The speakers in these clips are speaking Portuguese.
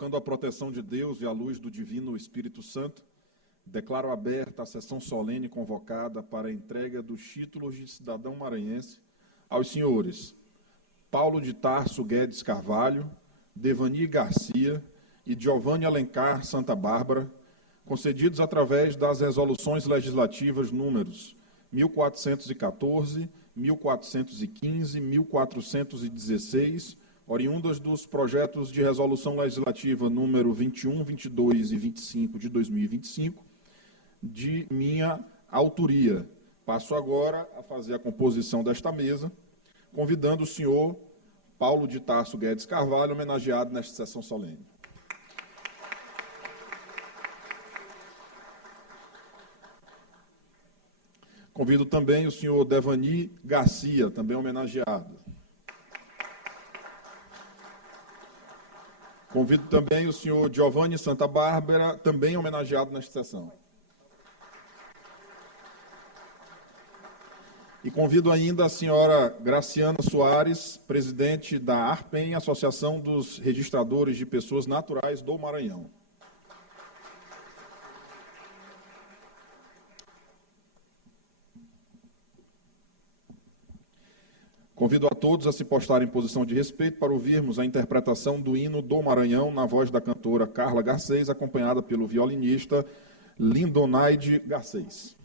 invocando a proteção de Deus e a luz do Divino Espírito Santo, declaro aberta a sessão solene convocada para a entrega dos títulos de cidadão maranhense aos senhores Paulo de Tarso Guedes Carvalho, Devani Garcia e Giovanni Alencar Santa Bárbara, concedidos através das resoluções legislativas números 1414, 1415, 1416, oriundas dos projetos de resolução legislativa número 21, 22 e 25 de 2025, de minha autoria. Passo agora a fazer a composição desta mesa, convidando o senhor Paulo de Tarso Guedes Carvalho, homenageado nesta sessão solene. Convido também o senhor Devani Garcia, também homenageado. Convido também o senhor Giovanni Santa Bárbara, também homenageado nesta sessão. E convido ainda a senhora Graciana Soares, presidente da ARPEM, Associação dos Registradores de Pessoas Naturais do Maranhão. Convido a todos a se postarem em posição de respeito para ouvirmos a interpretação do hino do Maranhão na voz da cantora Carla Garcês, acompanhada pelo violinista Lindonaide Garcês.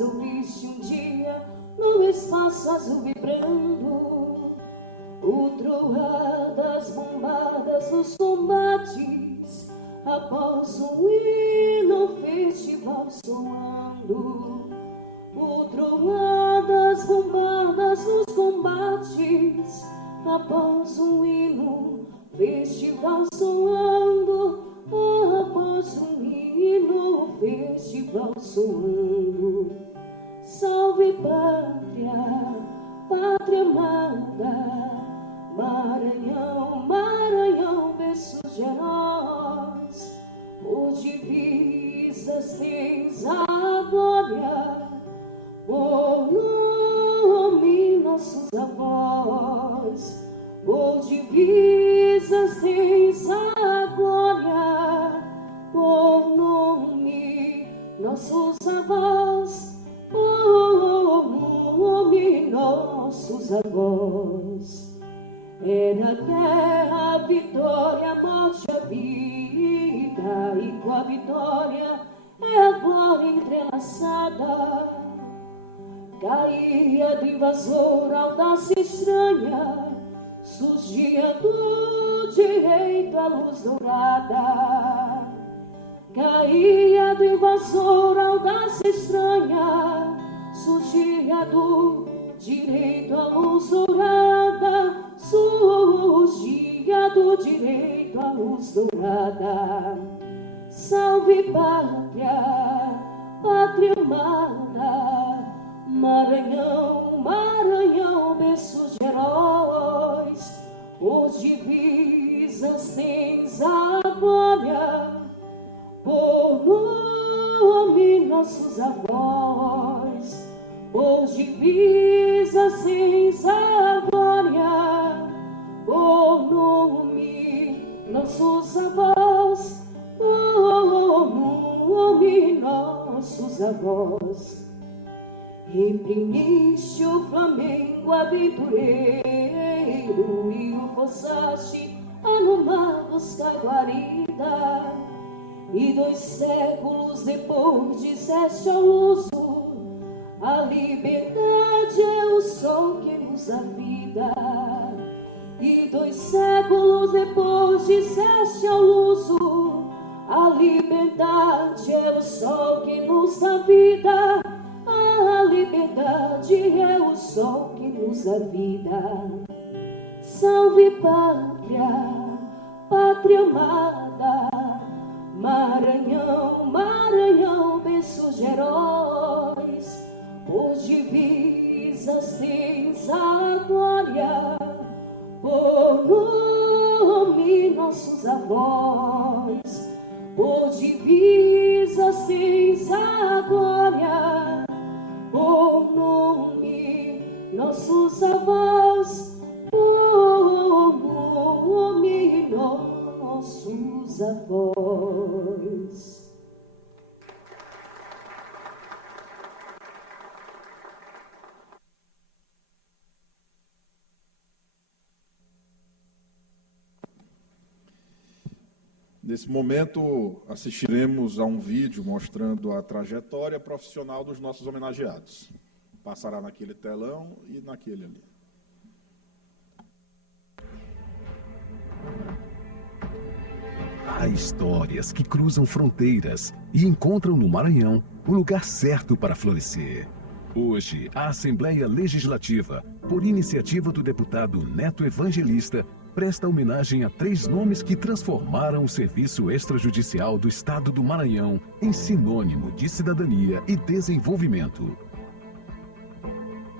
Ouviste um dia no espaço azul vibrando o troar das bombadas nos combates, após um hino festival soando. O troar das bombadas nos combates, após um hino festival soando. Após um hino festival soando. Salve pátria, pátria amada, Maranhão, Maranhão, berço de heróis. Por divisas tens a glória, por nome nossos avós. Por divisas tens a glória, por nome nossos avós. Por nome nossos avós. Era guerra, a vitória, a morte, a vida, e com a vitória é a glória entrelaçada. Caía do invasor a audácia estranha, surgia do direito a luz dourada. Caía do invasor a audácia estranha, surgia do direito a luz dourada. Surgia do direito a luz dourada. Salve pátria, pátria amada, Maranhão, Maranhão, berço de heróis. Por divisas tens a glória, por nome nossos avós. Por divisas tens a glória, por nome nossos avós. Por nome nossos avós. Reprimiste o Flamengo aventureiro e o forçaste a no mar buscar guarida. E 2 séculos depois disseste ao luso: a liberdade é o sol que nos dá vida. E 2 séculos depois disseste ao luso: a liberdade é o sol que nos dá vida. A liberdade é o sol que nos dá vida. Salve pátria, pátria amada, Maranhão, Maranhão, berço de heróis, por divisas tens a glória, por nome nossos avós, por divisas tens a glória, por nome nossos avós, por nome nossos avós. Nesse momento, assistiremos a um vídeo mostrando a trajetória profissional dos nossos homenageados. Passará naquele telão e naquele ali. Há histórias que cruzam fronteiras e encontram no Maranhão o lugar certo para florescer. Hoje, a Assembleia Legislativa, por iniciativa do deputado Neto Evangelista, presta homenagem a 3 nomes que transformaram o serviço extrajudicial do Estado do Maranhão em sinônimo de cidadania e desenvolvimento.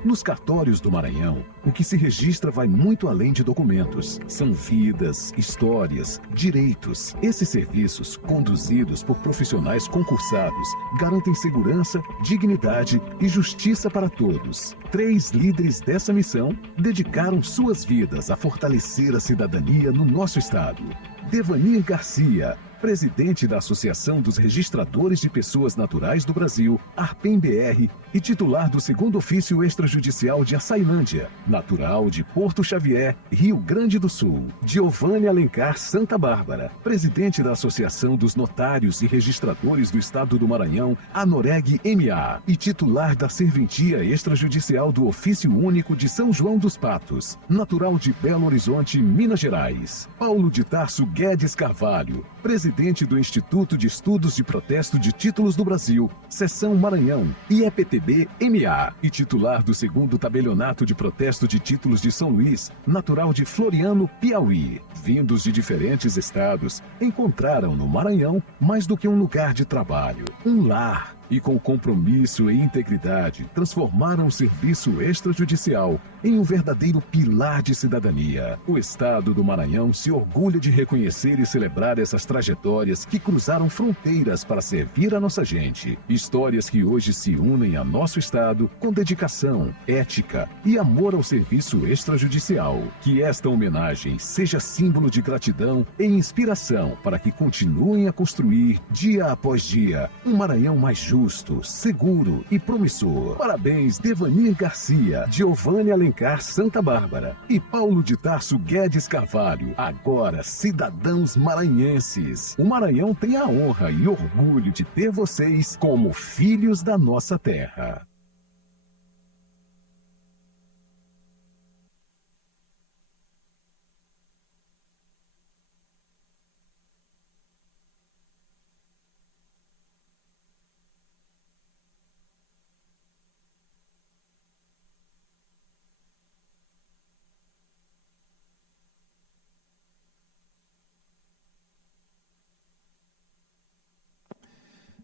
Nos cartórios do Maranhão, o que se registra vai muito além de documentos. São vidas, histórias, direitos. Esses serviços, conduzidos por profissionais concursados, garantem segurança, dignidade e justiça para todos. 3 líderes dessa missão dedicaram suas vidas a fortalecer a cidadania no nosso estado. Devanir Garcia, presidente da Associação dos Registradores de Pessoas Naturais do Brasil, ARPEM-BR, e titular do 2º Ofício Extrajudicial de Açailândia, natural de Porto Xavier, Rio Grande do Sul. Giovanni Alencar Santa Bárbara, presidente da Associação dos Notários e Registradores do Estado do Maranhão, ANOREG-MA, e titular da Serventia Extrajudicial do Ofício Único de São João dos Patos, natural de Belo Horizonte, Minas Gerais. Paulo de Tarso Guedes Carvalho, presidente do Instituto de Estudos de Protesto de Títulos do Brasil, Seção Maranhão, IEPTB-MA, e titular do 2º Tabelionato de Protesto de Títulos de São Luís, natural de Floriano, Piauí. Vindos de diferentes estados, encontraram no Maranhão mais do que um lugar de trabalho, um lar. E com compromisso e integridade, transformaram o serviço extrajudicial em um verdadeiro pilar de cidadania. O Estado do Maranhão se orgulha de reconhecer e celebrar essas trajetórias que cruzaram fronteiras para servir a nossa gente. Histórias que hoje se unem a nosso Estado com dedicação, ética e amor ao serviço extrajudicial. Que esta homenagem seja símbolo de gratidão e inspiração para que continuem a construir, dia após dia, um Maranhão mais justo, seguro e promissor. Parabéns, Devanir Garcia, Giovanni Alencar Santa Bárbara e Paulo de Tarso Guedes Carvalho, agora cidadãos maranhenses. O Maranhão tem a honra e orgulho de ter vocês como filhos da nossa terra.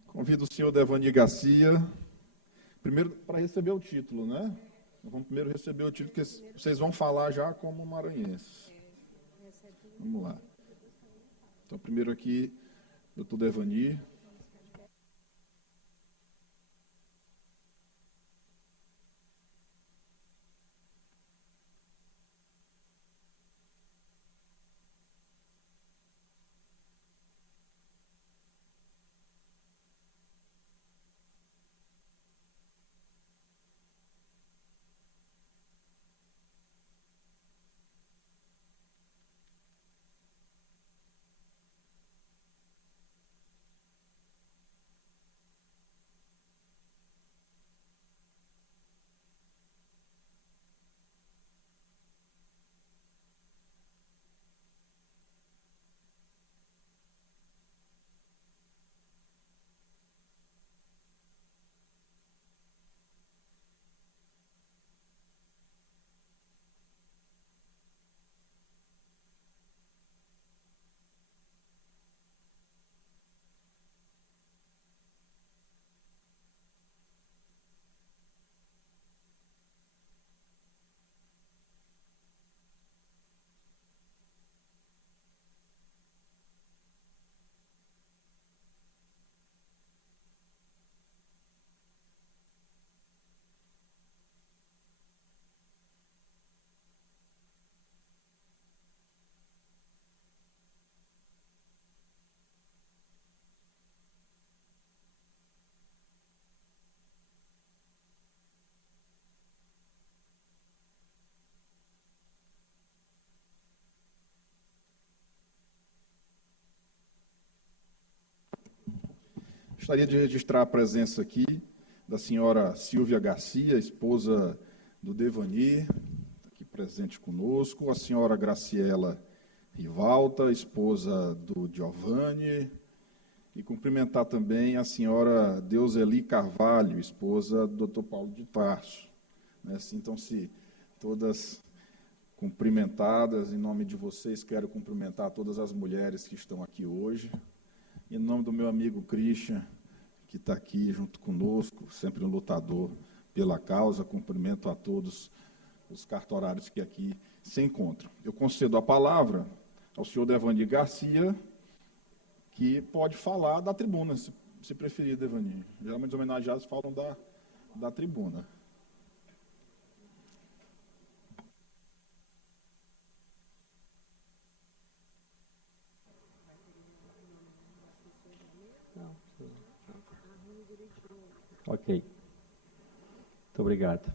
Convido o senhor Devanir Garcia, primeiro para receber o título, né? Vamos primeiro receber o título, porque vocês vão falar já como maranhenses. Vamos lá. Então, primeiro aqui, doutor Devanir. Gostaria de registrar a presença aqui da senhora Silvia Garcia, esposa do Devani, aqui presente conosco, a senhora Graciela Rivalta, esposa do Giovanni, e cumprimentar também a senhora Deuseli Carvalho, esposa do Dr. Paulo de Tarso. Sintam-se todas cumprimentadas. Em nome de vocês, quero cumprimentar todas as mulheres que estão aqui hoje. Em nome do meu amigo Christian, que está aqui junto conosco, sempre um lutador pela causa, cumprimento a todos os cartorários que aqui se encontram. Eu concedo a palavra ao senhor Devani Garcia, que pode falar da tribuna, se preferir, Devani. Geralmente os homenageados falam da tribuna. Ok. Muito obrigado.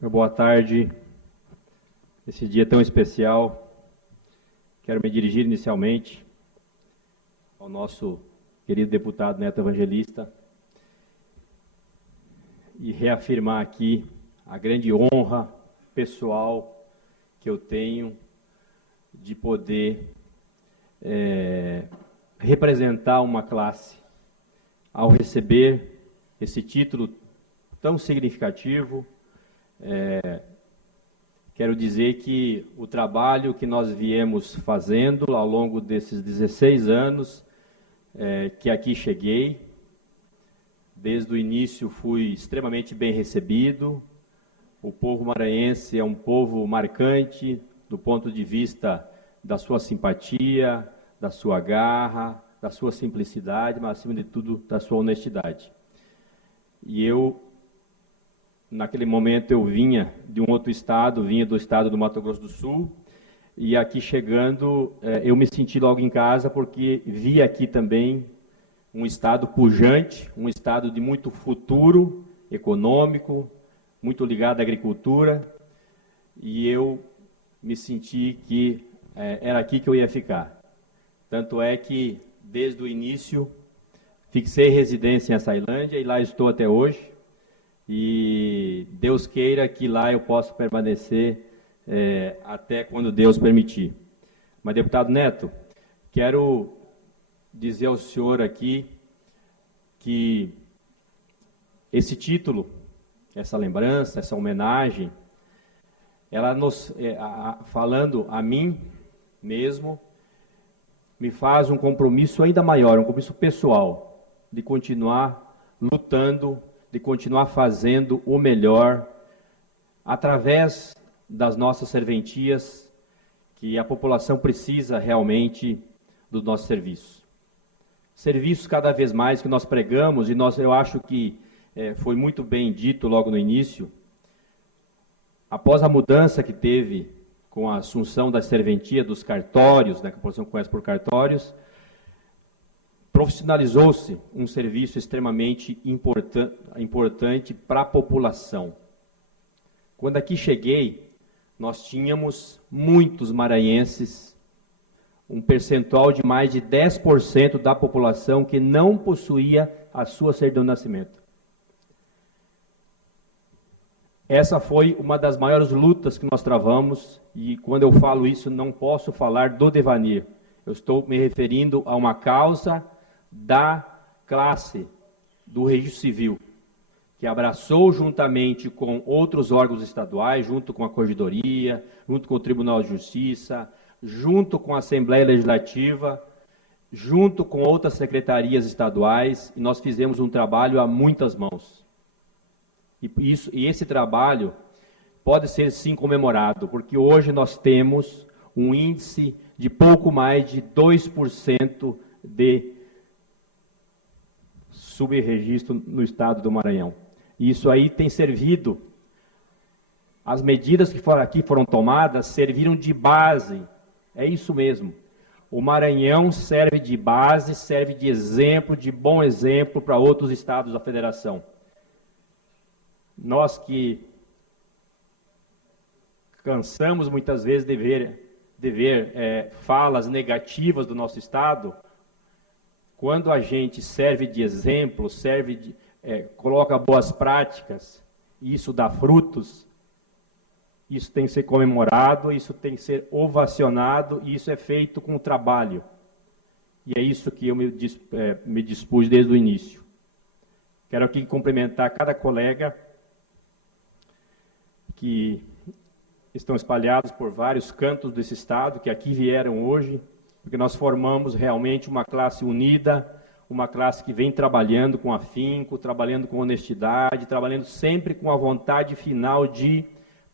Boa tarde. Esse dia tão especial. Quero me dirigir inicialmente ao nosso querido deputado Neto Evangelista e reafirmar aqui a grande honra pessoal que eu tenho de poder representar uma classe ao receber esse título tão significativo. Quero dizer que o trabalho que nós viemos fazendo ao longo desses 16 anos que aqui cheguei, desde o início fui extremamente bem recebido. O povo maranhense é um povo marcante do ponto de vista da sua simpatia, da sua garra, da sua simplicidade, mas acima de tudo da sua honestidade. E naquele momento eu vinha de um outro estado, vinha do estado do Mato Grosso do Sul, e aqui chegando eu me senti logo em casa, porque vi aqui também um estado pujante, um estado de muito futuro econômico, muito ligado à agricultura, e eu me senti que era aqui que eu ia ficar. Tanto é que, desde o início, fixei residência em Açailândia e lá estou até hoje. E Deus queira que lá eu possa permanecer até quando Deus permitir. Mas, deputado Neto, quero dizer ao senhor aqui que esse título, essa lembrança, essa homenagem, ela falando a mim mesmo, me faz um compromisso ainda maior, um compromisso pessoal, de continuar lutando, de continuar fazendo o melhor, através das nossas serventias, que a população precisa realmente do nosso serviço. Serviços cada vez mais que nós pregamos, e eu acho que foi muito bem dito logo no início, após a mudança que teve com a assunção da serventia dos cartórios, que a população conhece por cartórios, profissionalizou-se um serviço extremamente importante para a população. Quando aqui cheguei, nós tínhamos muitos maranhenses, um percentual de mais de 10% da população que não possuía a sua certidão de nascimento. Essa foi uma das maiores lutas que nós travamos, e quando eu falo isso, não posso falar do Devani. Eu estou me referindo a uma causa da classe do Registro Civil, que abraçou juntamente com outros órgãos estaduais, junto com a Corregedoria, junto com o Tribunal de Justiça, junto com a Assembleia Legislativa, junto com outras secretarias estaduais, e nós fizemos um trabalho a muitas mãos. E esse trabalho pode ser sim comemorado, porque hoje nós temos um índice de pouco mais de 2% de subregistro no estado do Maranhão. E isso aí tem servido, as medidas que aqui foram tomadas serviram de base, é isso mesmo. O Maranhão serve de base, serve de exemplo, de bom exemplo para outros estados da federação. Nós que cansamos muitas vezes de ver falas negativas do nosso estado, quando a gente serve de exemplo, coloca boas práticas, e isso dá frutos, isso tem que ser comemorado, isso tem que ser ovacionado, e isso é feito com trabalho. E é isso que eu me dispus desde o início. Quero aqui cumprimentar cada colega que estão espalhados por vários cantos desse estado, que aqui vieram hoje, porque nós formamos realmente uma classe unida, uma classe que vem trabalhando com afinco, trabalhando com honestidade, trabalhando sempre com a vontade final de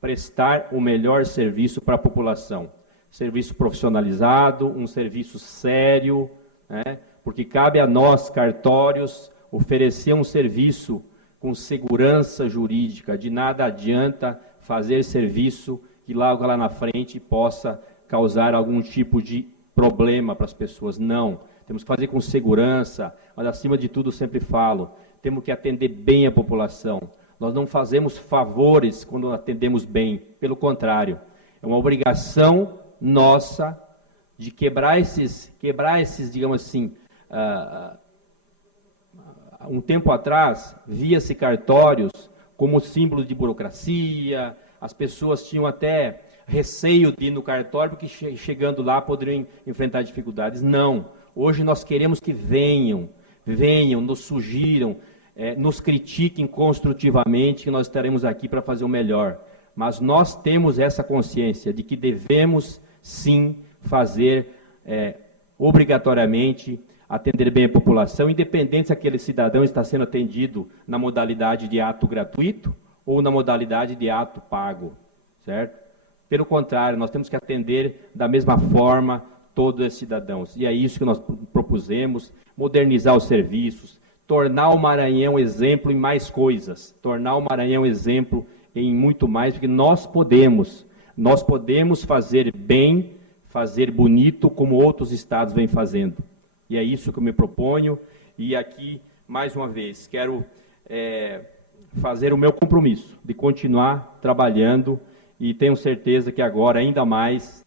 prestar o melhor serviço para a população. Serviço profissionalizado, um serviço sério, né? Porque cabe a nós, cartórios, oferecer um serviço com segurança jurídica. De nada adianta fazer serviço que logo lá na frente possa causar algum tipo de problema para as pessoas. Não, temos que fazer com segurança, mas acima de tudo sempre falo, temos que atender bem a população. Nós não fazemos favores quando atendemos bem, pelo contrário, é uma obrigação nossa de quebrar esses, digamos assim, um tempo atrás, via-se cartórios como símbolo de burocracia, as pessoas tinham até receio de ir no cartório, porque chegando lá poderiam enfrentar dificuldades. Não, hoje nós queremos que venham, nos sugiram, nos critiquem construtivamente, que nós estaremos aqui para fazer o melhor. Mas nós temos essa consciência de que devemos, sim, fazer obrigatoriamente, atender bem a população, independente se aquele cidadão está sendo atendido na modalidade de ato gratuito ou na modalidade de ato pago, certo? Pelo contrário, nós temos que atender da mesma forma todos os cidadãos. E é isso que nós propusemos, modernizar os serviços, tornar o Maranhão exemplo em mais coisas, tornar o Maranhão exemplo em muito mais, porque nós podemos fazer bem, fazer bonito, como outros estados vêm fazendo. E é isso que eu me proponho, e aqui, mais uma vez, quero fazer o meu compromisso de continuar trabalhando, e tenho certeza que agora, ainda mais,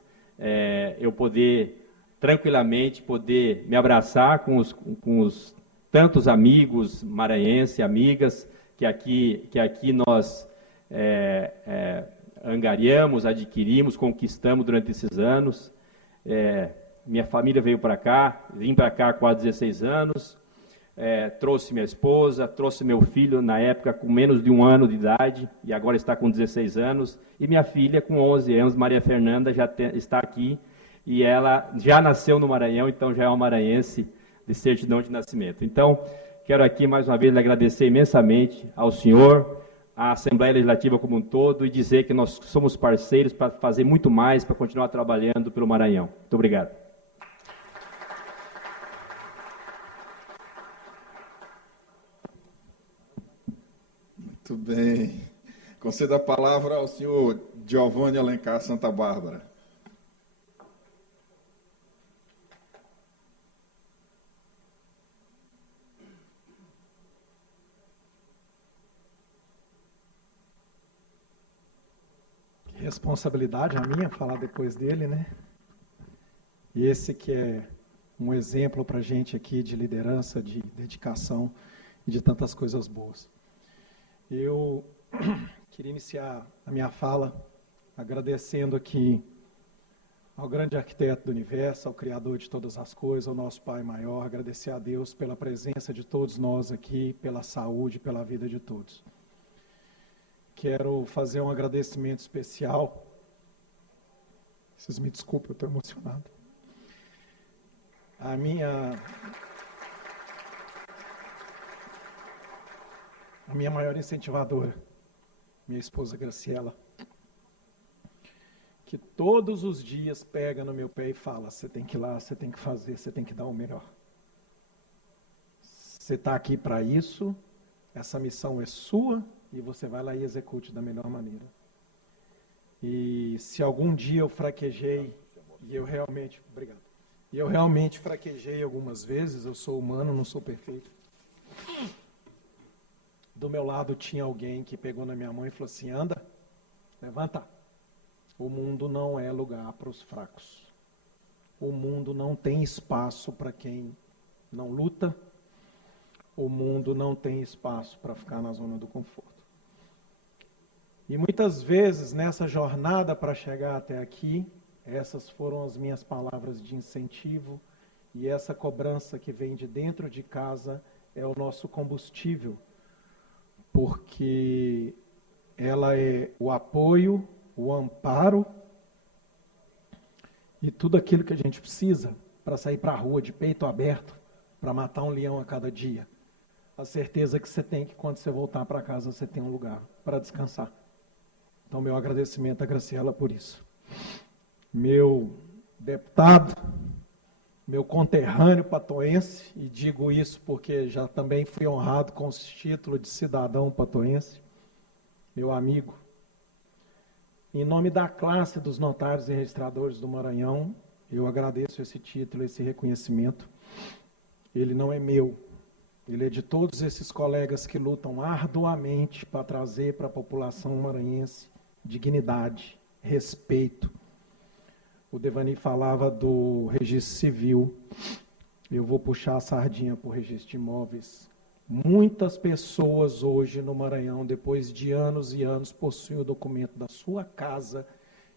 eu poder, tranquilamente, poder me abraçar com os tantos amigos maranhenses, amigas, que aqui nós angariamos, adquirimos, conquistamos durante esses anos. Minha família veio para cá, vim para cá há quase 16 anos, trouxe minha esposa, trouxe meu filho, na época com menos de 1 ano de idade, e agora está com 16 anos, e minha filha com 11 anos, Maria Fernanda, está aqui, e ela já nasceu no Maranhão, então já é uma maranhense de certidão de nascimento. Então, quero aqui mais uma vez agradecer imensamente ao senhor, à Assembleia Legislativa como um todo, e dizer que nós somos parceiros para fazer muito mais, para continuar trabalhando pelo Maranhão. Muito obrigado. Muito bem. Concedo a palavra ao senhor Giovanni Alencar Santa Bárbara. Responsabilidade a minha falar depois dele, né? E esse que é um exemplo para a gente aqui de liderança, de dedicação e de tantas coisas boas. Eu queria iniciar a minha fala agradecendo aqui ao grande arquiteto do universo, ao Criador de todas as coisas, ao nosso Pai maior, agradecer a Deus pela presença de todos nós aqui, pela saúde, pela vida de todos. Quero fazer um agradecimento especial. Vocês me desculpem, eu estou emocionado. A minha maior incentivadora, minha esposa Graciela, que todos os dias pega no meu pé e fala: você tem que ir lá, você tem que fazer, você tem que dar o melhor. Você está aqui para isso, essa missão é sua, e você vai lá e execute da melhor maneira. E se algum dia eu fraquejei, e eu realmente fraquejei algumas vezes, eu sou humano, não sou perfeito. Do meu lado tinha alguém que pegou na minha mão e falou assim: anda, levanta. O mundo não é lugar para os fracos. O mundo não tem espaço para quem não luta, o mundo não tem espaço para ficar na zona do conforto. E muitas vezes, nessa jornada para chegar até aqui, essas foram as minhas palavras de incentivo, e essa cobrança que vem de dentro de casa é o nosso combustível, porque ela é o apoio, o amparo e tudo aquilo que a gente precisa para sair para a rua de peito aberto, para matar um leão a cada dia. A certeza que você tem que quando você voltar para casa você tem um lugar para descansar. Então, meu agradecimento a Graciela por isso. Meu deputado, meu conterrâneo patoense, e digo isso porque já também fui honrado com o título de cidadão patoense, meu amigo, em nome da classe dos notários e registradores do Maranhão, eu agradeço esse título, esse reconhecimento. Ele não é meu, ele é de todos esses colegas que lutam arduamente para trazer para a população maranhense dignidade, respeito. O Devani falava do registro civil, eu vou puxar a sardinha para o registro de imóveis. Muitas pessoas hoje no Maranhão, depois de anos e anos, possuem o documento da sua casa,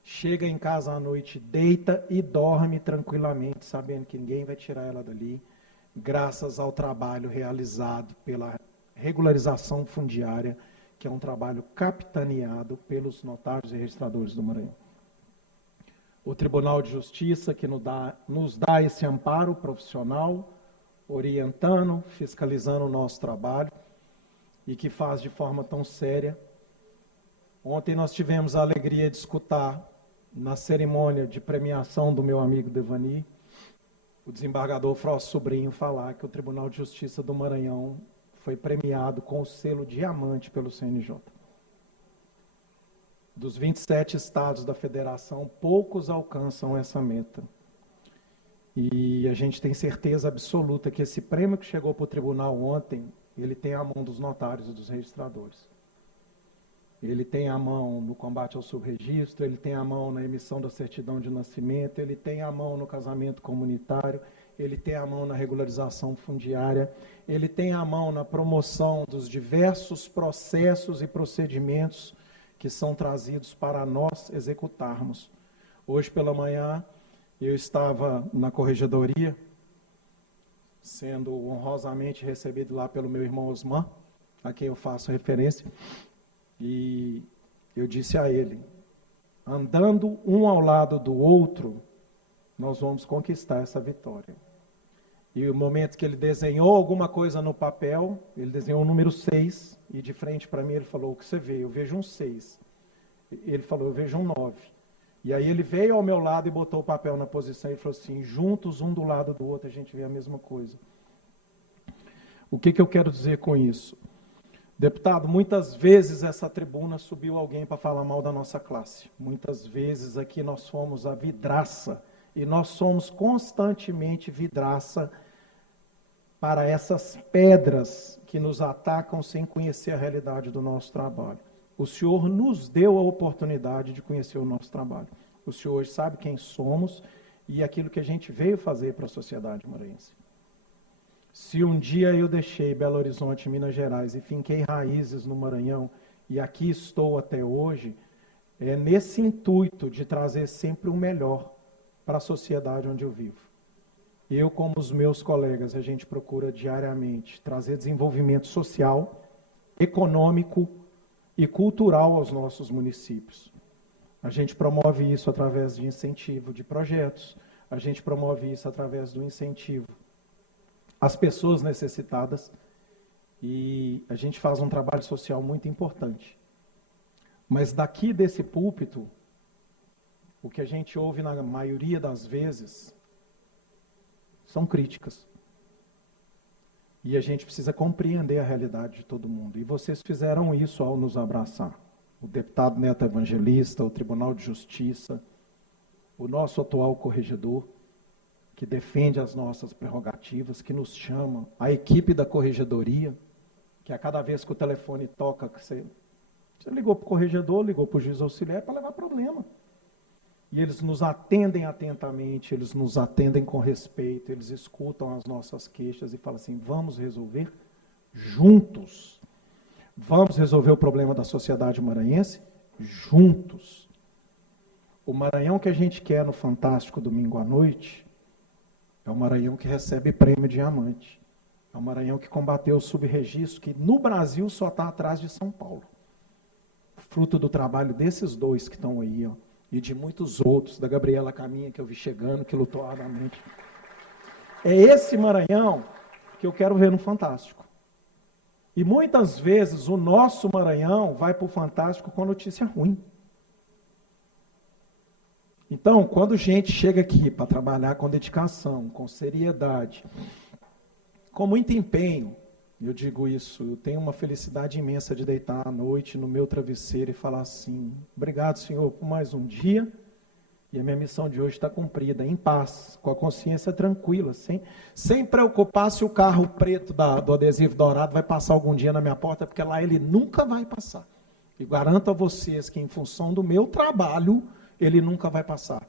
chega em casa à noite, deita e dorme tranquilamente, sabendo que ninguém vai tirar ela dali, graças ao trabalho realizado pela regularização fundiária, que é um trabalho capitaneado pelos notários e registradores do Maranhão. O Tribunal de Justiça, que nos dá esse amparo profissional, orientando, fiscalizando o nosso trabalho, e que faz de forma tão séria. Ontem nós tivemos a alegria de escutar, na cerimônia de premiação do meu amigo Devani, o desembargador Frost Sobrinho falar que o Tribunal de Justiça do Maranhão foi premiado com o selo diamante pelo CNJ. Dos 27 estados da federação, poucos alcançam essa meta. E a gente tem certeza absoluta que esse prêmio que chegou para o tribunal ontem, ele tem a mão dos notários e dos registradores. Ele tem a mão no combate ao subregistro, ele tem a mão na emissão da certidão de nascimento, ele tem a mão no casamento comunitário, ele tem a mão na regularização fundiária, ele tem a mão na promoção dos diversos processos e procedimentos que são trazidos para nós executarmos. Hoje pela manhã, eu estava na corregedoria, sendo honrosamente recebido lá pelo meu irmão Osman, a quem eu faço referência, e eu disse a ele, andando um ao lado do outro, nós vamos conquistar essa vitória. E o momento que ele desenhou alguma coisa no papel, ele desenhou o número 6, e de frente para mim ele falou, o que você vê? Eu vejo um 6. Ele falou, eu vejo um 9. E aí ele veio ao meu lado e botou o papel na posição e falou assim, juntos, um do lado do outro, a gente vê a mesma coisa. O que eu quero dizer com isso? Deputado, muitas vezes essa tribuna subiu alguém para falar mal da nossa classe. Muitas vezes aqui nós fomos a vidraça, e nós somos constantemente vidraça para essas pedras que nos atacam sem conhecer a realidade do nosso trabalho. O Senhor nos deu a oportunidade de conhecer o nosso trabalho. O Senhor hoje sabe quem somos e aquilo que a gente veio fazer para a sociedade maranhense. Se um dia eu deixei Belo Horizonte, Minas Gerais, e finquei raízes no Maranhão, e aqui estou até hoje, é nesse intuito de trazer sempre o melhor para a sociedade onde eu vivo. Eu, como os meus colegas, a gente procura diariamente trazer desenvolvimento social, econômico e cultural aos nossos municípios. A gente promove isso através de incentivo de projetos, a gente promove isso através do incentivo às pessoas necessitadas, e a gente faz um trabalho social muito importante. Mas daqui desse púlpito, o que a gente ouve na maioria das vezes são críticas. E a gente precisa compreender a realidade de todo mundo. E vocês fizeram isso ao nos abraçar. O deputado Neto Evangelista, o Tribunal de Justiça, o nosso atual corregedor, que defende as nossas prerrogativas, que nos chama, a equipe da corregedoria, que a cada vez que o telefone toca, você ligou para o corregedor, ligou para o juiz auxiliar para levar problema. e eles nos atendem atentamente, eles nos atendem com respeito, eles escutam as nossas queixas e falam assim, vamos resolver juntos. Vamos resolver o problema da sociedade maranhense juntos. O Maranhão que a gente quer no Fantástico domingo à noite é o Maranhão que recebe prêmio Diamante. É o Maranhão que combateu o subregistro, que no Brasil só está atrás de São Paulo. Fruto do trabalho desses dois que estão aí, ó, e de muitos outros, da Gabriela Caminha, que eu vi chegando, que lutou ardamente. É esse Maranhão que eu quero ver no Fantástico. E muitas vezes o nosso Maranhão vai para o Fantástico com notícia ruim. Então, quando gente chega aqui para trabalhar com dedicação, com seriedade, com muito empenho, eu digo isso, eu tenho uma felicidade imensa de deitar à noite no meu travesseiro e falar assim, obrigado, Senhor, por mais um dia, e a minha missão de hoje está cumprida, em paz, com a consciência tranquila, sem preocupar se o carro preto do adesivo dourado vai passar algum dia na minha porta, porque lá ele nunca vai passar. E garanto a vocês que, em função do meu trabalho, ele nunca vai passar.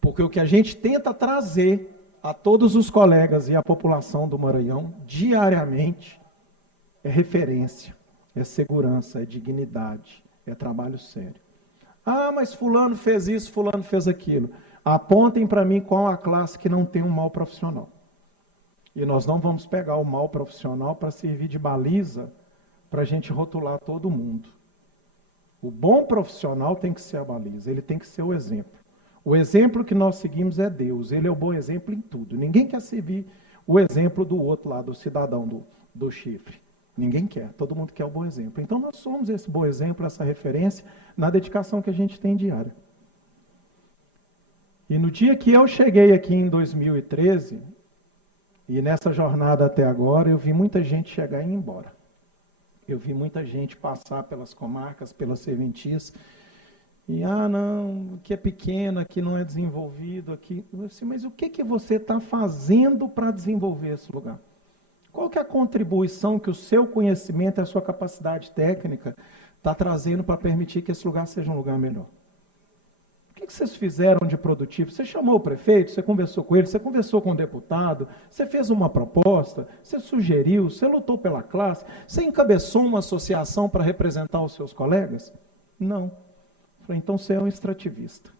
Porque o que a gente tenta trazer a todos os colegas e a população do Maranhão, diariamente, é referência, é segurança, é dignidade, é trabalho sério. Ah, mas fulano fez isso, fulano fez aquilo. Apontem para mim qual a classe que não tem um mau profissional. E nós não vamos pegar o mau profissional para servir de baliza para a gente rotular todo mundo. O bom profissional tem que ser a baliza, ele tem que ser o exemplo. O exemplo que nós seguimos é Deus, ele é o bom exemplo em tudo. Ninguém quer servir o exemplo do outro lá, do cidadão do chifre. Ninguém quer, todo mundo quer o bom exemplo. Então nós somos esse bom exemplo, essa referência na dedicação que a gente tem diária. E no dia que eu cheguei aqui em 2013, e nessa jornada até agora, eu vi muita gente chegar e ir embora. Eu vi muita gente passar pelas comarcas, pelas serventias, e, não, aqui é pequeno, aqui não é desenvolvido, aqui... Eu disse, mas o que você está fazendo para desenvolver esse lugar? Qual que é a contribuição que o seu conhecimento e a sua capacidade técnica está trazendo para permitir que esse lugar seja um lugar melhor? O que vocês fizeram de produtivo? Você chamou o prefeito, você conversou com ele, você conversou com o deputado, você fez uma proposta, você sugeriu, você lutou pela classe, você encabeçou uma associação para representar os seus colegas? Não. Eu falei, então você é um extrativista.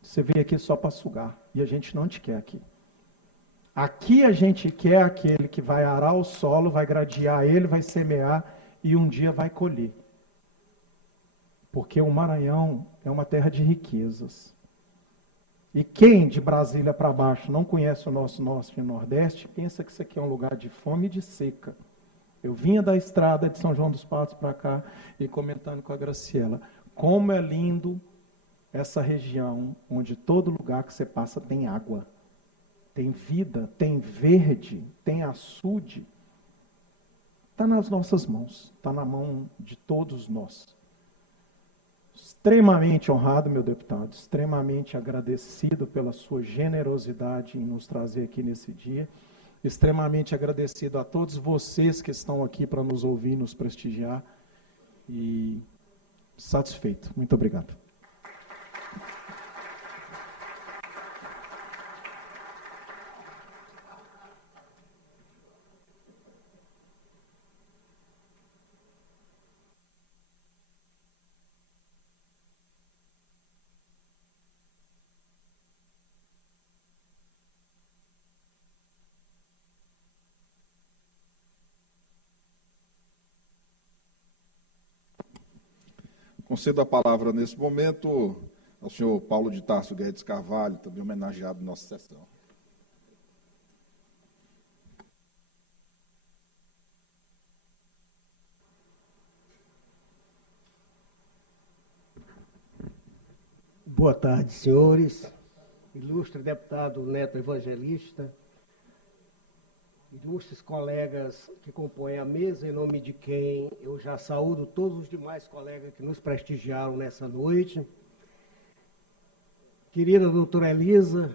Você veio aqui só para sugar, e a gente não te quer aqui. Aqui a gente quer aquele que vai arar o solo, vai gradear ele, vai semear e um dia vai colher. Porque o Maranhão é uma terra de riquezas. E quem de Brasília para baixo não conhece o nosso norte e nordeste, pensa que isso aqui é um lugar de fome e de seca. Eu vinha da estrada de São João dos Patos para cá e comentando com a Graciela, como é lindo essa região onde todo lugar que você passa tem água. Tem vida, tem verde, tem açude. Está nas nossas mãos, está na mão de todos nós. Extremamente honrado, meu deputado, extremamente agradecido pela sua generosidade em nos trazer aqui nesse dia, extremamente agradecido a todos vocês que estão aqui para nos ouvir, nos prestigiar, e satisfeito. Muito obrigado. Concedo a palavra nesse momento ao senhor Paulo de Tarso Guedes Carvalho, também homenageado em nossa sessão. Boa tarde, senhores. Ilustre deputado Neto Evangelista, ilustres colegas que compõem a mesa, em nome de quem eu já saúdo todos os demais colegas que nos prestigiaram nessa noite. Querida doutora Elisa,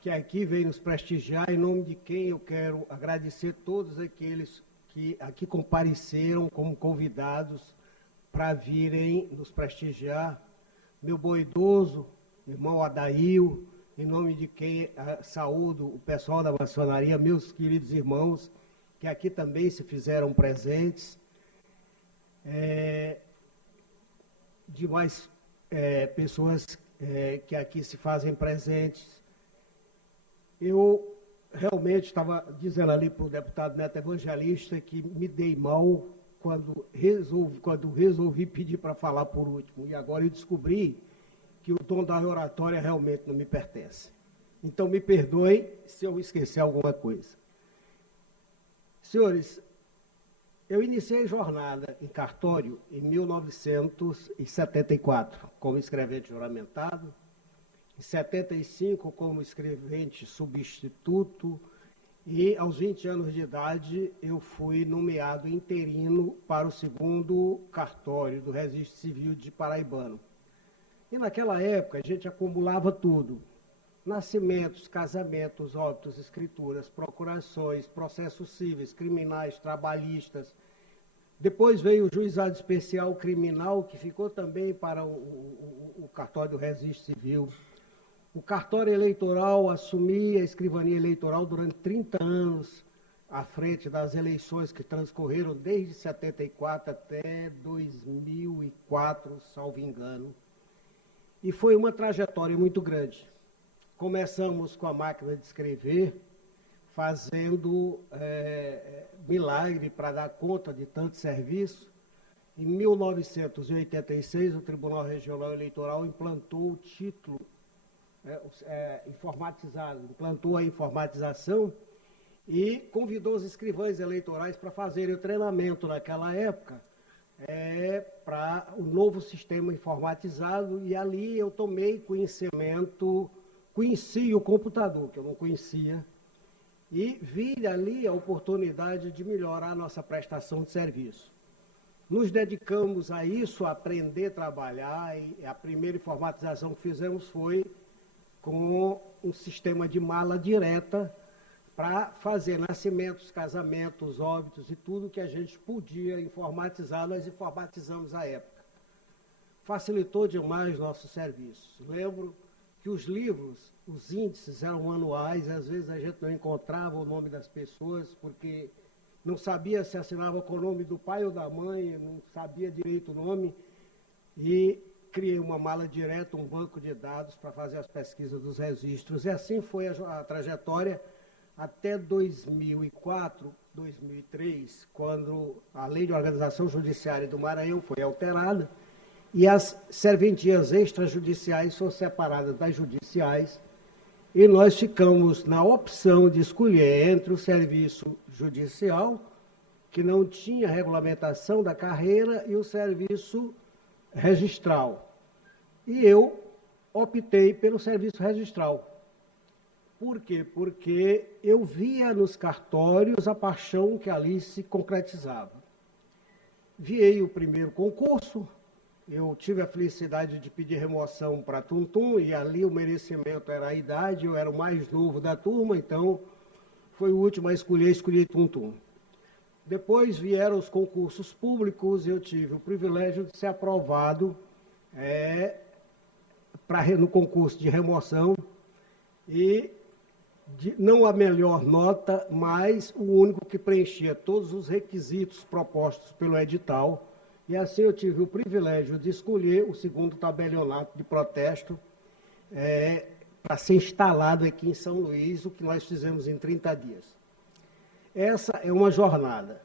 que aqui veio nos prestigiar, em nome de quem eu quero agradecer todos aqueles que aqui compareceram como convidados para virem nos prestigiar, meu bom idoso, irmão Adail, em nome de quem saúdo o pessoal da maçonaria, meus queridos irmãos, que aqui também se fizeram presentes, demais pessoas que aqui se fazem presentes. Eu realmente estava dizendo ali para o deputado Neto Evangelista que me dei mal quando resolvi pedir para falar por último. E agora eu descobri que o dom da oratória realmente não me pertence. Então me perdoem se eu esquecer alguma coisa. Senhores, eu iniciei jornada em cartório em 1974, como escrevente juramentado, em 75 como escrevente substituto, e aos 20 anos de idade eu fui nomeado interino para o 2º cartório do Registro Civil de Paraibano. E naquela época a gente acumulava tudo: nascimentos, casamentos, óbitos, escrituras, procurações, processos cíveis, criminais, trabalhistas. Depois veio o Juizado Especial Criminal, que ficou também para o cartório do Registro Civil. O cartório eleitoral, assumi a escrivania eleitoral durante 30 anos, à frente das eleições que transcorreram desde 74 até 2004, salvo engano. E foi uma trajetória muito grande. Começamos com a máquina de escrever, fazendo milagre para dar conta de tanto serviço. Em 1986, o Tribunal Regional Eleitoral implantou o título informatizado, implantou a informatização e convidou os escrivães eleitorais para fazerem o treinamento naquela época para o novo sistema informatizado, e ali eu tomei conhecimento, conheci o computador, que eu não conhecia, e vi ali a oportunidade de melhorar a nossa prestação de serviço. Nos dedicamos a isso, a aprender a trabalhar, e a primeira informatização que fizemos foi com um sistema de mala direta para fazer nascimentos, casamentos, óbitos e tudo que a gente podia informatizar, nós informatizamos à época. Facilitou demais nossos serviços. Lembro que os livros, os índices eram manuais, às vezes a gente não encontrava o nome das pessoas, porque não sabia se assinava com o nome do pai ou da mãe, não sabia direito o nome, e criei uma mala direta, um banco de dados para fazer as pesquisas dos registros. E assim foi a trajetória até 2004, 2003, quando a Lei de Organização Judiciária do Maranhão foi alterada e as serventias extrajudiciais foram separadas das judiciais, e nós ficamos na opção de escolher entre o serviço judicial, que não tinha regulamentação da carreira, e o serviço registral. E eu optei pelo serviço registral. Por quê? Porque eu via nos cartórios a paixão que ali se concretizava. Viei o primeiro concurso, eu tive a felicidade de pedir remoção para Tuntum, e ali o merecimento era a idade, eu era o mais novo da turma, então foi o último a escolhi Tuntum. Depois vieram os concursos públicos, eu tive o privilégio de ser aprovado no concurso de remoção, e não a melhor nota, mas o único que preenchia todos os requisitos propostos pelo edital, e assim eu tive o privilégio de escolher o 2º tabelionato de protesto para ser instalado aqui em São Luís, o que nós fizemos em 30 dias. Essa é uma jornada.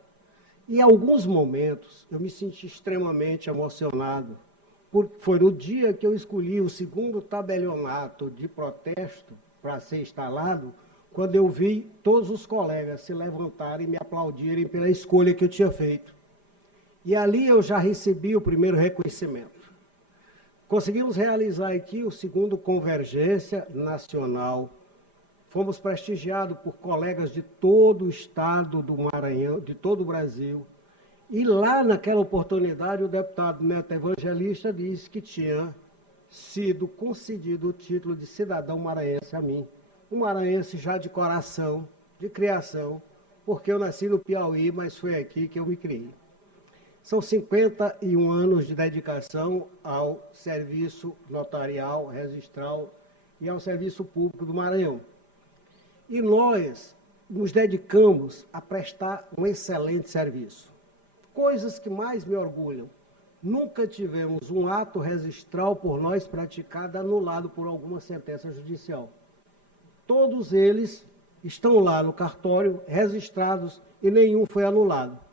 Em alguns momentos, eu me senti extremamente emocionado, porque foi no dia que eu escolhi o 2º tabelionato de protesto para ser instalado, quando eu vi todos os colegas se levantarem e me aplaudirem pela escolha que eu tinha feito. E ali eu já recebi o primeiro reconhecimento. Conseguimos realizar aqui o 2º Convergência Nacional. Fomos prestigiados por colegas de todo o estado do Maranhão, de todo o Brasil. E lá, naquela oportunidade, o deputado Neto Evangelista disse que tinha sido concedido o título de cidadão maranhense a mim. Um maranhense já de coração, de criação, porque eu nasci no Piauí, mas foi aqui que eu me criei. São 51 anos de dedicação ao serviço notarial, registral e ao serviço público do Maranhão. E nós nos dedicamos a prestar um excelente serviço. Coisas que mais me orgulham. Nunca tivemos um ato registral por nós praticado anulado por alguma sentença judicial. Todos eles estão lá no cartório, registrados, e nenhum foi anulado.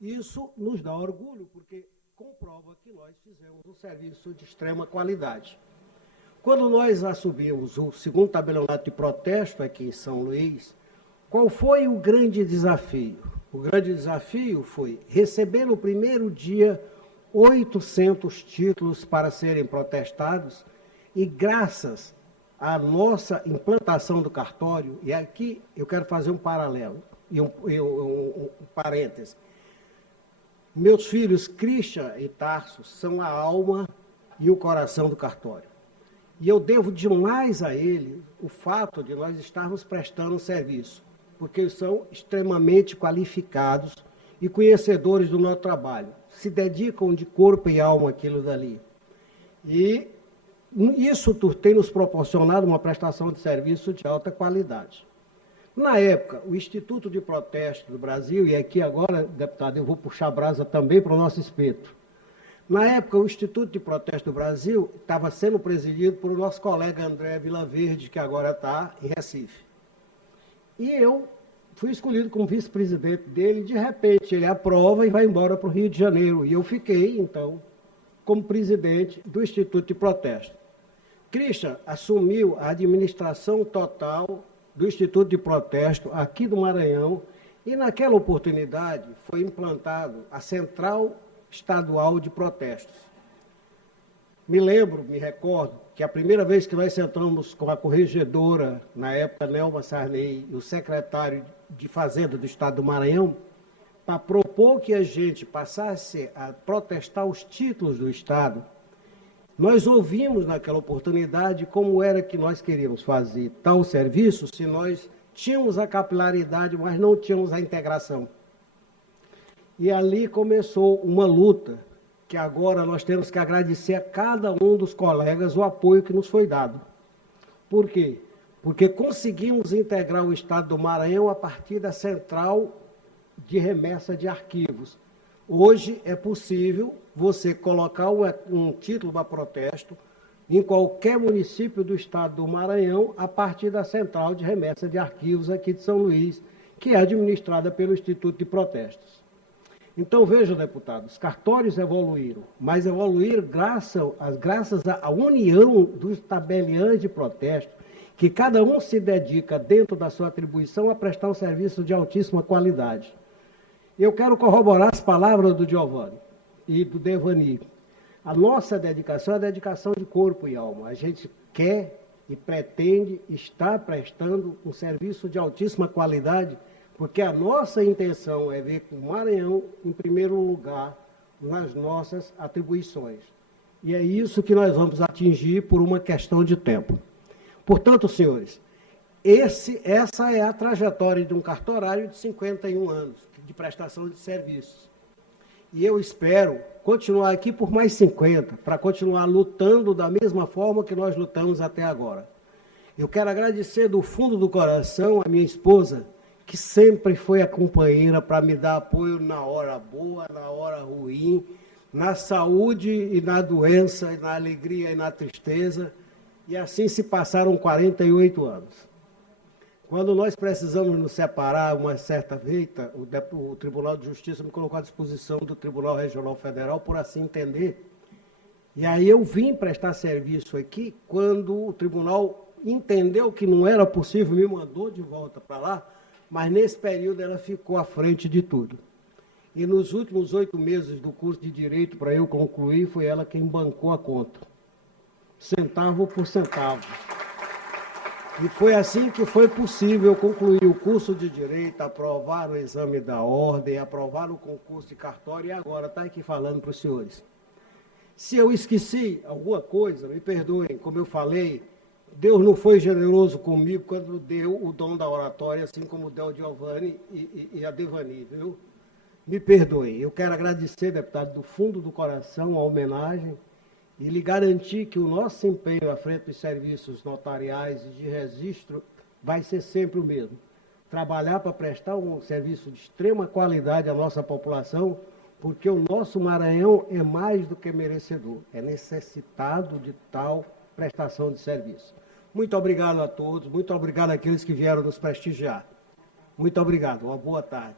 Isso nos dá orgulho, porque comprova que nós fizemos um serviço de extrema qualidade. Quando nós assumimos o segundo tabelionato de protesto aqui em São Luís, qual foi o grande desafio? O grande desafio foi receber no primeiro dia 800 títulos para serem protestados e graças à nossa implantação do cartório, e aqui eu quero fazer um paralelo e um parêntese. Meus filhos, Christian e Tarso, são a alma e o coração do cartório. E eu devo demais a ele o fato de nós estarmos prestando um serviço, porque eles são extremamente qualificados e conhecedores do nosso trabalho. Se dedicam de corpo e alma àquilo dali. E isso tem nos proporcionado uma prestação de serviço de alta qualidade. Na época, o Instituto de Protesto do Brasil, e aqui agora, deputado, eu vou puxar a brasa também para o nosso espeto. Na época, o Instituto de Protesto do Brasil estava sendo presidido por o nosso colega André Vilaverde, que agora está em Recife. E eu fui escolhido como vice-presidente dele, e de repente ele aprova e vai embora para o Rio de Janeiro. E eu fiquei, então, como presidente do Instituto de Protesto. Christian assumiu a administração total do Instituto de Protesto aqui do Maranhão, e naquela oportunidade foi implantado a Central Estadual de Protestos. Me recordo, que a primeira vez que nós sentamos com a corregedora, na época Nelma Sarney, e o secretário de Fazenda do Estado do Maranhão, para propor que a gente passasse a protestar os títulos do Estado, nós ouvimos naquela oportunidade como era que nós queríamos fazer tal serviço se nós tínhamos a capilaridade, mas não tínhamos a integração. E ali começou uma luta, que agora nós temos que agradecer a cada um dos colegas o apoio que nos foi dado. Por quê? Porque conseguimos integrar o Estado do Maranhão a partir da central de remessa de arquivos. Hoje é possível você colocar um título para protesto em qualquer município do Estado do Maranhão a partir da central de remessa de arquivos aqui de São Luís, que é administrada pelo Instituto de Protestos. Então, veja, deputado, os cartórios evoluíram, mas evoluíram graças à união dos tabeliães de protesto, que cada um se dedica, dentro da sua atribuição, a prestar um serviço de altíssima qualidade. Eu quero corroborar as palavras do Giovanni e do Devani. A nossa dedicação é a dedicação de corpo e alma. A gente quer e pretende estar prestando um serviço de altíssima qualidade, porque a nossa intenção é ver o Maranhão em primeiro lugar nas nossas atribuições. E é isso que nós vamos atingir por uma questão de tempo. Portanto, senhores, essa é a trajetória de um cartorário de 51 anos de prestação de serviços. E eu espero continuar aqui por mais 50, para continuar lutando da mesma forma que nós lutamos até agora. Eu quero agradecer do fundo do coração a minha esposa, que sempre foi a companheira para me dar apoio na hora boa, na hora ruim, na saúde e na doença, na alegria e na tristeza. E assim se passaram 48 anos. Quando nós precisamos nos separar, uma certa feita, o Tribunal de Justiça me colocou à disposição do Tribunal Regional Federal, por assim entender. E aí eu vim prestar serviço aqui, quando o tribunal entendeu que não era possível, me mandou de volta para lá, mas nesse período ela ficou à frente de tudo. E nos últimos 8 meses do curso de Direito, para eu concluir, foi ela quem bancou a conta, centavo por centavo. E foi assim que foi possível concluir o curso de Direito, aprovar o exame da ordem, aprovar o concurso de cartório, e agora está aqui falando para os senhores. Se eu esqueci alguma coisa, me perdoem, como eu falei, Deus não foi generoso comigo quando deu o dom da oratória, assim como deu ao Giovanni e a Devani, viu? Me perdoe, eu quero agradecer, deputado, do fundo do coração, a homenagem e lhe garantir que o nosso empenho à frente dos serviços notariais e de registro vai ser sempre o mesmo. Trabalhar para prestar um serviço de extrema qualidade à nossa população, porque o nosso Maranhão é mais do que merecedor, é necessitado de tal prestação de serviço. Muito obrigado a todos, muito obrigado àqueles que vieram nos prestigiar. Muito obrigado, uma boa tarde.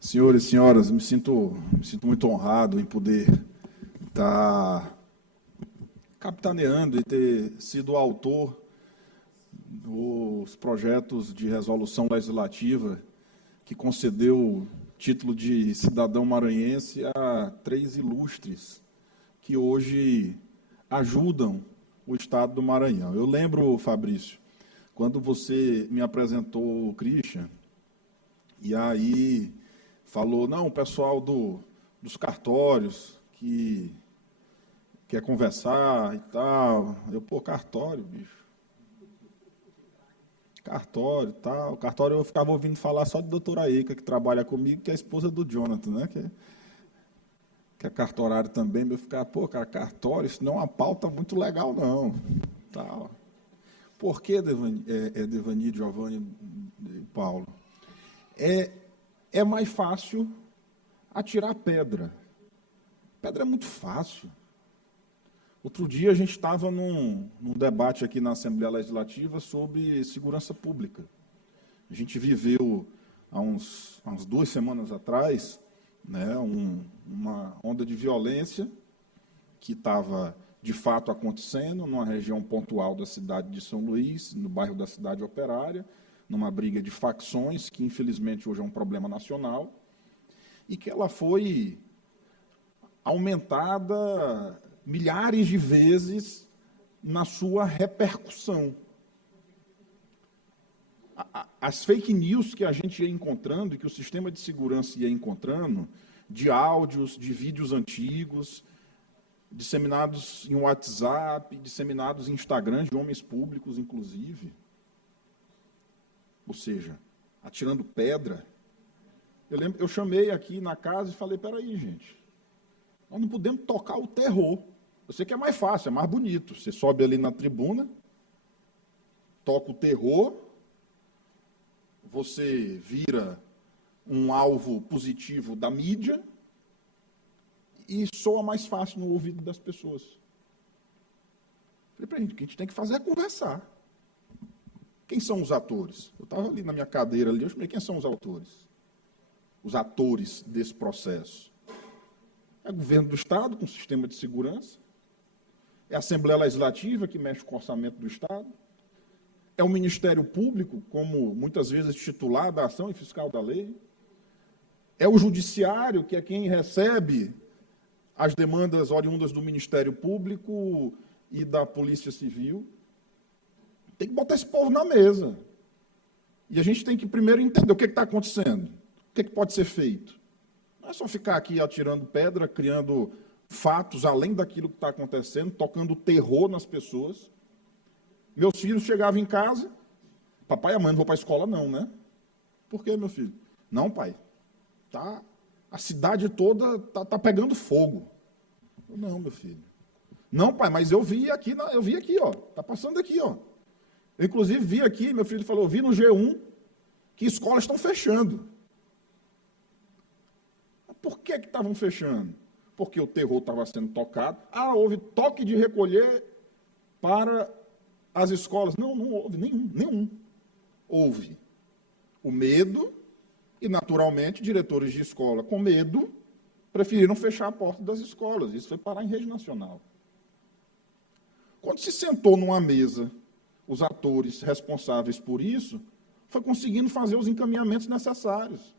Senhores e senhoras, me sinto muito honrado em poder estar capitaneando e ter sido o autor dos projetos de resolução legislativa que concedeu o título de cidadão maranhense a 3 ilustres que hoje ajudam o Estado do Maranhão. Eu lembro, Fabrício, quando você me apresentou o Christian, e aí falou, não, o pessoal dos cartórios que quer conversar e tal. Eu, pô, cartório, bicho. Cartório e tal. Cartório eu ficava ouvindo falar só de doutora Eica, que trabalha comigo, que é a esposa do Jonathan, né? Que é cartorário também. Eu ficava, pô, cara, cartório, isso não é uma pauta muito legal, não. Tal. Por que, Devani, Giovanni e Paulo? É mais fácil atirar pedra. Pedra é muito fácil. Outro dia a gente estava num debate aqui na Assembleia Legislativa sobre segurança pública. A gente viveu, há umas 2 semanas atrás, né, uma onda de violência que estava, de fato, acontecendo numa região pontual da cidade de São Luís, no bairro da Cidade Operária, numa briga de facções, que infelizmente hoje é um problema nacional, e que ela foi aumentada milhares de vezes na sua repercussão. As fake news que a gente ia encontrando, e que o sistema de segurança ia encontrando, de áudios, de vídeos antigos, disseminados em WhatsApp, disseminados em Instagram, de homens públicos, inclusive, ou seja, atirando pedra. Eu chamei aqui na casa e falei, peraí, gente, nós não podemos tocar o terror. Eu sei que é mais fácil, é mais bonito. Você sobe ali na tribuna, toca o terror, você vira um alvo positivo da mídia e soa mais fácil no ouvido das pessoas. Falei para a gente, o que a gente tem que fazer é conversar. Quem são os atores? Eu estava ali na minha cadeira, ali, eu chamei, quem são os autores? Os atores desse processo. É o governo do Estado, com o sistema de segurança. É a Assembleia Legislativa, que mexe com o orçamento do Estado. É o Ministério Público, como muitas vezes titular da ação e fiscal da lei. É o Judiciário, que é quem recebe as demandas oriundas do Ministério Público e da Polícia Civil. Tem que botar esse povo na mesa. E a gente tem que primeiro entender o que está acontecendo, o que pode ser feito. Não é só ficar aqui atirando pedra, criando fatos além daquilo que está acontecendo, tocando terror nas pessoas. Meus filhos chegavam em casa, papai e a mãe, não vou para a escola não, né? Por quê, meu filho? Não, pai, a cidade toda tá pegando fogo. Não, meu filho. Não, pai, mas eu vi aqui, ó, está passando aqui, ó. Eu, inclusive, vi aqui, meu filho falou, eu vi no G1 que escolas estão fechando. Por que estavam fechando? Porque o terror estava sendo tocado. Houve toque de recolher para as escolas. Não houve nenhum. Houve o medo e, naturalmente, diretores de escola com medo preferiram fechar a porta das escolas. Isso foi parar em rede nacional. Quando se sentou numa mesa, os atores responsáveis por isso, foi conseguindo fazer os encaminhamentos necessários.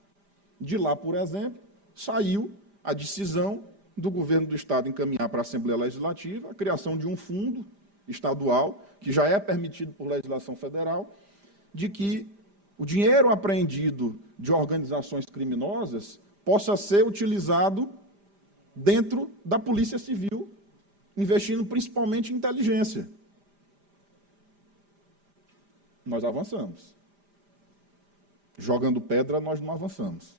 De lá, por exemplo, saiu a decisão do governo do Estado encaminhar para a Assembleia Legislativa a criação de um fundo estadual, que já é permitido por legislação federal, de que o dinheiro apreendido de organizações criminosas possa ser utilizado dentro da Polícia Civil, investindo principalmente em inteligência. Nós avançamos. Jogando pedra, nós não avançamos.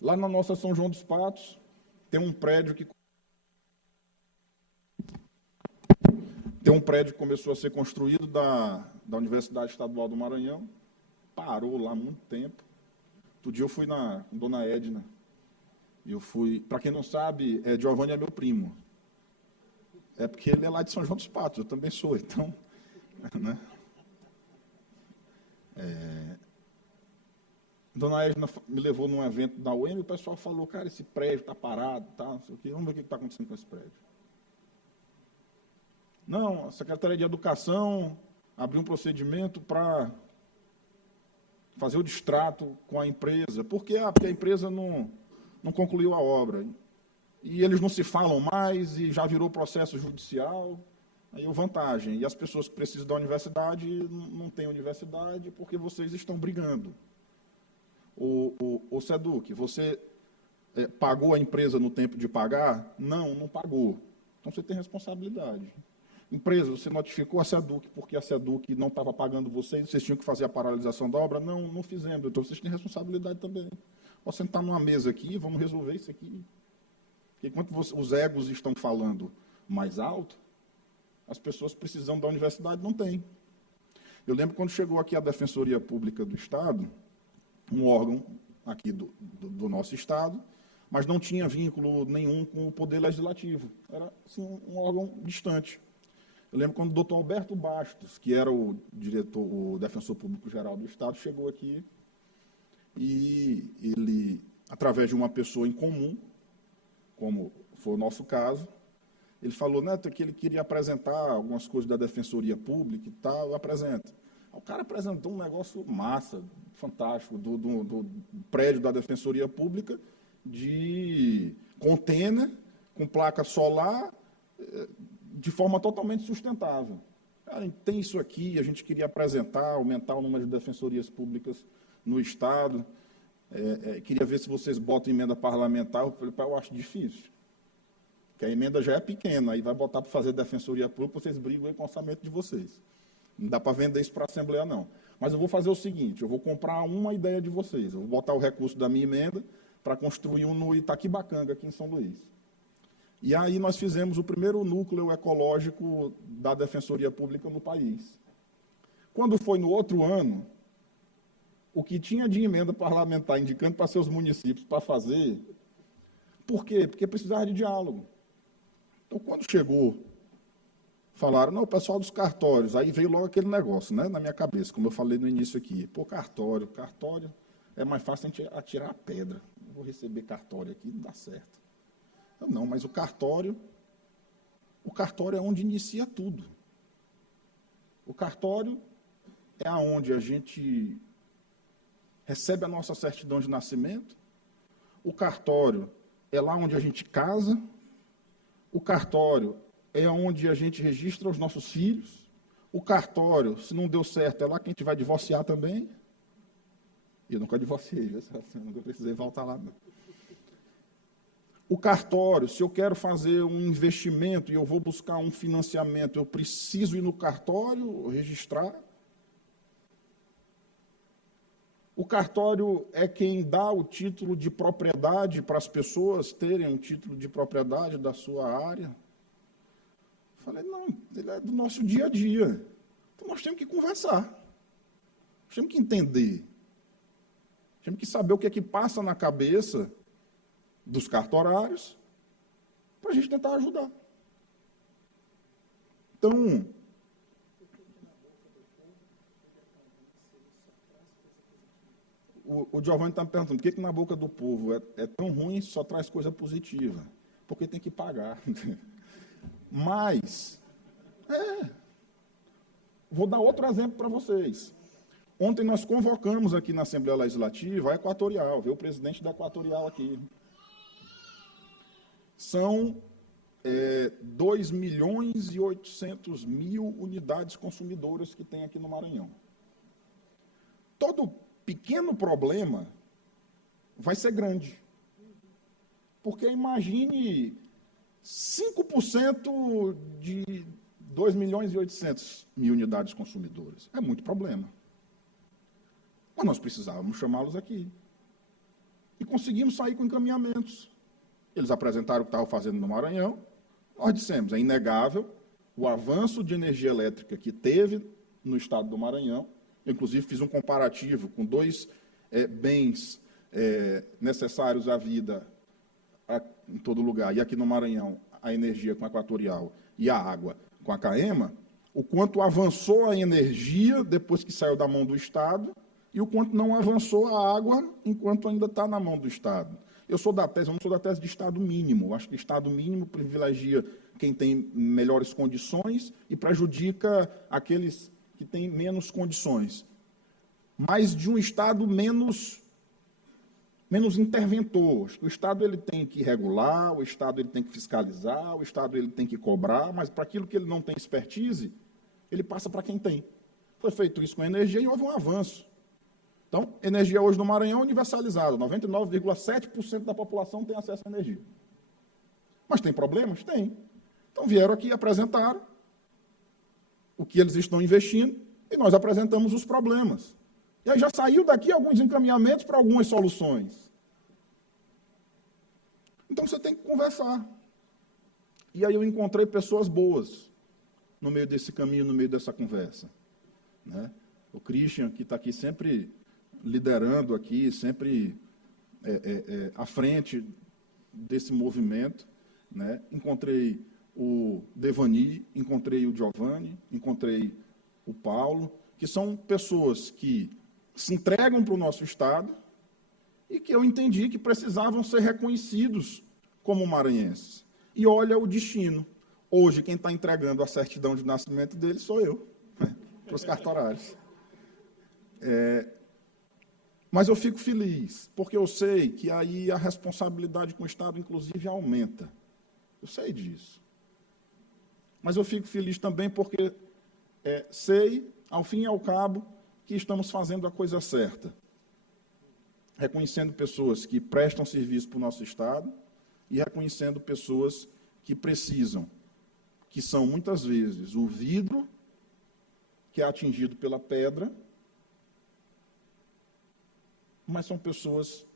Lá na nossa São João dos Patos, tem um prédio que começou a ser construído da Universidade Estadual do Maranhão, parou lá há muito tempo. Outro dia eu fui na Dona Edna, para quem não sabe, Giovanni é meu primo. É porque ele é lá de São João dos Patos, eu também sou, então, né? Dona Edna me levou num evento da UEM e o pessoal falou, cara, esse prédio está parado, tá, não sei o quê, vamos ver o que está acontecendo com esse prédio. Não, a Secretaria de Educação abriu um procedimento para fazer o distrato com a empresa. Por quê? Porque a empresa não concluiu a obra. E eles não se falam mais e já virou processo judicial. Aí vantagem. E as pessoas que precisam da universidade não têm universidade porque vocês estão brigando. O Seduc, você pagou a empresa no tempo de pagar? Não pagou. Então você tem responsabilidade. Empresa, você notificou a SEDUC porque a SEDUC não estava pagando vocês tinham que fazer a paralisação da obra? Não fizemos, então vocês têm responsabilidade também. Vou sentar numa mesa aqui, vamos resolver isso aqui. Porque enquanto os egos estão falando mais alto, as pessoas precisando da universidade não têm. Eu lembro quando chegou aqui a Defensoria Pública do Estado, um órgão aqui do nosso Estado, mas não tinha vínculo nenhum com o Poder Legislativo. Era assim, um órgão distante. Eu lembro quando o doutor Alberto Bastos, que era o defensor público-geral do Estado, chegou aqui e ele, através de uma pessoa em comum, como foi o nosso caso, ele falou, Neto, que ele queria apresentar algumas coisas da Defensoria Pública e tal, eu apresento. O cara apresentou um negócio massa, fantástico, do prédio da Defensoria Pública, de container, com placa solar, de forma totalmente sustentável. Cara, tem isso aqui, a gente queria apresentar, aumentar o número de defensorias públicas no Estado, queria ver se vocês botam emenda parlamentar. Eu falei, eu acho difícil, porque a emenda já é pequena, aí vai botar para fazer defensoria pública, vocês brigam aí com o orçamento de vocês. Não dá para vender isso para a Assembleia, não. Mas eu vou fazer o seguinte, eu vou comprar uma ideia de vocês, eu vou botar o recurso da minha emenda para construir um no Itaquibacanga, aqui em São Luís. E aí nós fizemos o primeiro núcleo ecológico da Defensoria Pública no país. Quando foi no outro ano, o que tinha de emenda parlamentar indicando para seus municípios para fazer, por quê? Porque precisava de diálogo. Então, quando chegou, falaram, não, o pessoal dos cartórios, aí veio logo aquele negócio, né, na minha cabeça, como eu falei no início aqui, pô, cartório é mais fácil a gente atirar a pedra. Eu vou receber cartório aqui, não dá certo. Não, mas o cartório é onde inicia tudo. O cartório é aonde a gente recebe a nossa certidão de nascimento. O cartório é lá onde a gente casa. O cartório é onde a gente registra os nossos filhos. O cartório, se não deu certo, é lá que a gente vai divorciar também. Eu nunca divorciei, eu nunca precisei voltar lá, não. O cartório, se eu quero fazer um investimento e eu vou buscar um financiamento, eu preciso ir no cartório, registrar. O cartório é quem dá o título de propriedade para as pessoas terem um título de propriedade da sua área. Eu falei, não, ele é do nosso dia a dia. Então nós temos que conversar. Nós temos que entender. Temos que saber o que é que passa na cabeça dos cartorários, para a gente tentar ajudar. Então, o Giovanni está me perguntando, por que na boca do povo é tão ruim, só traz coisa positiva? Porque tem que pagar. Mas, vou dar outro exemplo para vocês. Ontem nós convocamos aqui na Assembleia Legislativa a Equatorial, veio o presidente da Equatorial aqui. São 2.800.000 unidades consumidoras que tem aqui no Maranhão. Todo pequeno problema vai ser grande. Porque imagine 5% de 2.800.000 unidades consumidoras. É muito problema. Mas nós precisávamos chamá-los aqui. E conseguimos sair com encaminhamentos. Eles apresentaram o que estavam fazendo no Maranhão. Nós dissemos, é inegável o avanço de energia elétrica que teve no estado do Maranhão. Eu, inclusive, fiz um comparativo com dois bens necessários à vida em todo lugar. E aqui no Maranhão, a energia com a Equatorial e a água com a CAEMA, o quanto avançou a energia depois que saiu da mão do Estado e o quanto não avançou a água enquanto ainda está na mão do Estado. Eu não sou da tese de Estado mínimo. Eu acho que Estado mínimo privilegia quem tem melhores condições e prejudica aqueles que têm menos condições. Mas de um Estado menos interventor. Acho que o Estado ele tem que regular, o Estado ele tem que fiscalizar, o Estado ele tem que cobrar, mas para aquilo que ele não tem expertise, ele passa para quem tem. Foi feito isso com a energia e houve um avanço. Então, energia hoje no Maranhão é universalizada. 99,7% da população tem acesso à energia. Mas tem problemas? Tem. Então, vieram aqui e apresentaram o que eles estão investindo e nós apresentamos os problemas. E aí já saiu daqui alguns encaminhamentos para algumas soluções. Então, você tem que conversar. E aí eu encontrei pessoas boas no meio desse caminho, no meio dessa conversa. Né? O Christian, que está aqui sempre liderando aqui, sempre à frente desse movimento. Né? Encontrei o Devani, encontrei o Giovanni, encontrei o Paulo, que são pessoas que se entregam para o nosso Estado e que eu entendi que precisavam ser reconhecidos como maranhenses. E olha o destino. Hoje, quem está entregando a certidão de nascimento dele sou eu, né, para os cartorários. Mas eu fico feliz, porque eu sei que aí a responsabilidade com o Estado, inclusive, aumenta. Eu sei disso. Mas eu fico feliz também porque sei, ao fim e ao cabo, que estamos fazendo a coisa certa. Reconhecendo pessoas que prestam serviço para o nosso Estado e reconhecendo pessoas que precisam, que são, muitas vezes, o vidro que é atingido pela pedra, mas são pessoas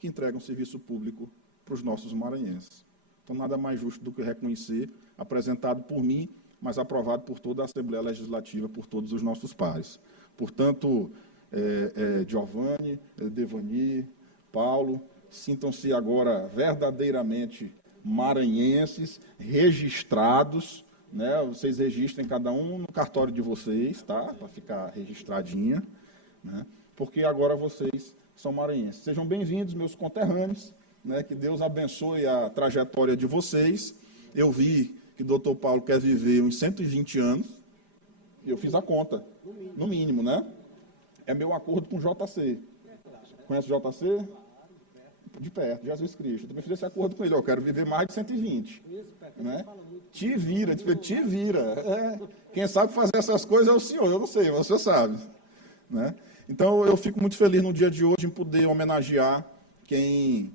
que entregam serviço público para os nossos maranhenses. Então, nada mais justo do que reconhecer, apresentado por mim, mas aprovado por toda a Assembleia Legislativa, por todos os nossos pares. Portanto, Giovanni, Devani, Paulo, sintam-se agora verdadeiramente maranhenses, registrados, né? Vocês registrem cada um no cartório de vocês, tá? Para ficar registradinha, né? Porque agora vocês são maranhenses. Sejam bem-vindos, meus conterrâneos, né? Que Deus abençoe a trajetória de vocês. Eu vi que o doutor Paulo quer viver uns 120 anos, e eu fiz a conta, no mínimo, né? É meu acordo com o JC. Conhece o JC? De perto, Jesus Cristo. Eu também fiz esse acordo com ele. Eu quero viver mais de 120. Né? Te vira. Quem sabe fazer essas coisas é o senhor, eu não sei, você sabe. Né? Então, eu fico muito feliz no dia de hoje em poder homenagear quem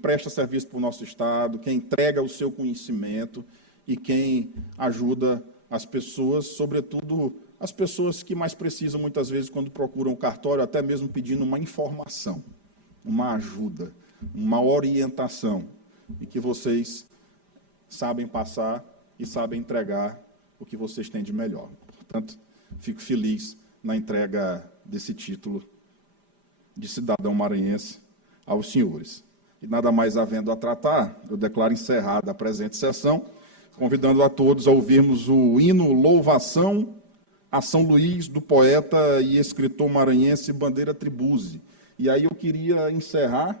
presta serviço para o nosso Estado, quem entrega o seu conhecimento e quem ajuda as pessoas, sobretudo as pessoas que mais precisam, muitas vezes, quando procuram o cartório, até mesmo pedindo uma informação, uma ajuda, uma orientação, e que vocês sabem passar e sabem entregar o que vocês têm de melhor. Portanto, fico feliz na entrega desse título de cidadão maranhense aos senhores. E nada mais havendo a tratar, eu declaro encerrada a presente sessão, convidando a todos a ouvirmos o hino Louvação a São Luís, do poeta e escritor maranhense Bandeira Tribuzzi. E aí eu queria encerrar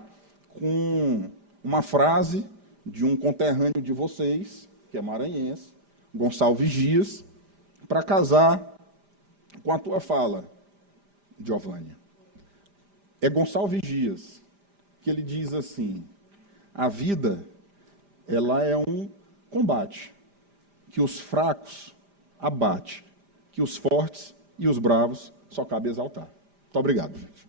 com uma frase de um conterrâneo de vocês, que é maranhense, Gonçalves Dias, para casar com a tua fala. Giovanni. É Gonçalves Dias, que ele diz assim: a vida, ela é um combate, que os fracos abate, que os fortes e os bravos só cabe exaltar. Muito obrigado, gente.